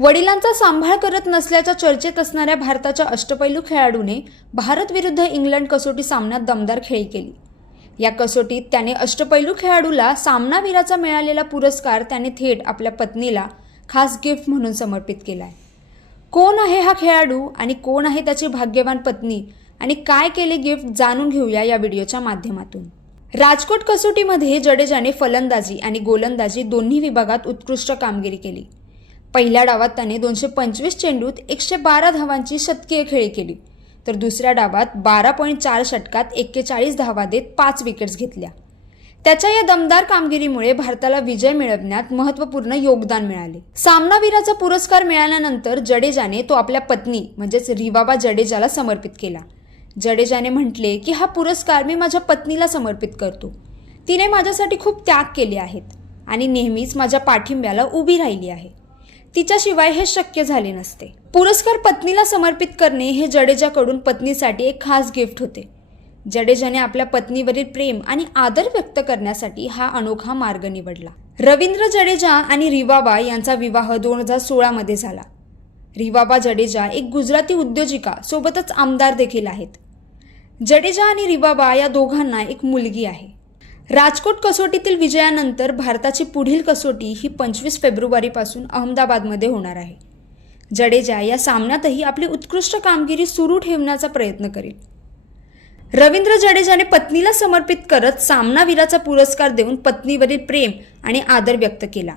वडिलांचा सांभाळ करत नसल्याच्या चर्चेत असणाऱ्या भारताच्या अष्टपैलू खेळाडूने भारत विरुद्ध इंग्लंड कसोटी सामन्यात दमदार खेळी केली. या कसोटीत त्याने अष्टपैलू खेळाडूला सामनावीराचा मिळालेला पुरस्कार त्याने थेट आपल्या पत्नीला खास गिफ्ट म्हणून समर्पित केलाय. कोण आहे हा खेळाडू आणि कोण आहे त्याची भाग्यवान पत्नी आणि काय केले गिफ्ट जाणून घेऊया या व्हिडिओच्या माध्यमातून. राजकोट कसोटीमध्ये जडेजाने फलंदाजी आणि गोलंदाजी दोन्ही विभागात उत्कृष्ट कामगिरी केली. पहिल्या डावात त्याने दोनशे पंचवीस चेंडूत एकशे बारा धावांची शतकीय खेळी केली. तर दुसऱ्या डावात बारा पॉईंट चार षटकात एक्केचाळीस धावा देत पाच विकेट्स घेतल्या. त्याच्या या दमदार कामगिरीमुळे भारताला विजय मिळवण्यात महत्त्वपूर्ण योगदान मिळाले. सामनावीराचा पुरस्कार मिळाल्यानंतर जडेजाने तो आपल्या पत्नी म्हणजेच रिवाबा जडेजाला समर्पित केला. जडेजाने म्हटले की हा पुरस्कार मी माझ्या पत्नीला समर्पित करतो. तिने माझ्यासाठी खूप त्याग केले आहेत आणि नेहमीच माझ्या पाठिंब्याला उभी राहिली आहे. तिच्याशिवाय हे शक्य झाले नसते. पुरस्कार पत्नीला समर्पित करणे हे जडेजाकडून पत्नीसाठी एक खास गिफ्ट होते. जडेजाने आपल्या पत्नीवरील प्रेम आणि आदर व्यक्त करण्यासाठी हा अनोखा मार्ग निवडला. रवींद्र जडेजा आणि रिवाबा यांचा विवाह दोन हजार सोळामध्ये झाला. रिवाबा जडेजा एक गुजराती उद्योजिका सोबतच आमदार देखील आहेत. जडेजा आणि रिवाबा या दोघांना एक मुलगी आहे. राजकोट कसोटीतील विजयानंतर भारताची पुढील कसोटी ही पंचवीस फेब्रुवारीपासून अहमदाबादमध्ये होणार आहे. जडेजा या सामन्यातही आपली उत्कृष्ट कामगिरी सुरू ठेवण्याचा प्रयत्न करेल. रवींद्र जडेजाने पत्नीला समर्पित करत सामनावीराचा पुरस्कार देऊन पत्नीवरील प्रेम आणि आदर व्यक्त केला.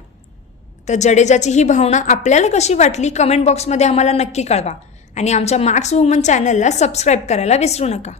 तर जडेजाची ही भावना आपल्याला कशी वाटली? कमेंट बॉक्समध्ये आम्हाला नक्की कळवा आणि आमच्या मार्क्स वुमन चॅनलला सबस्क्राईब करायला विसरू नका.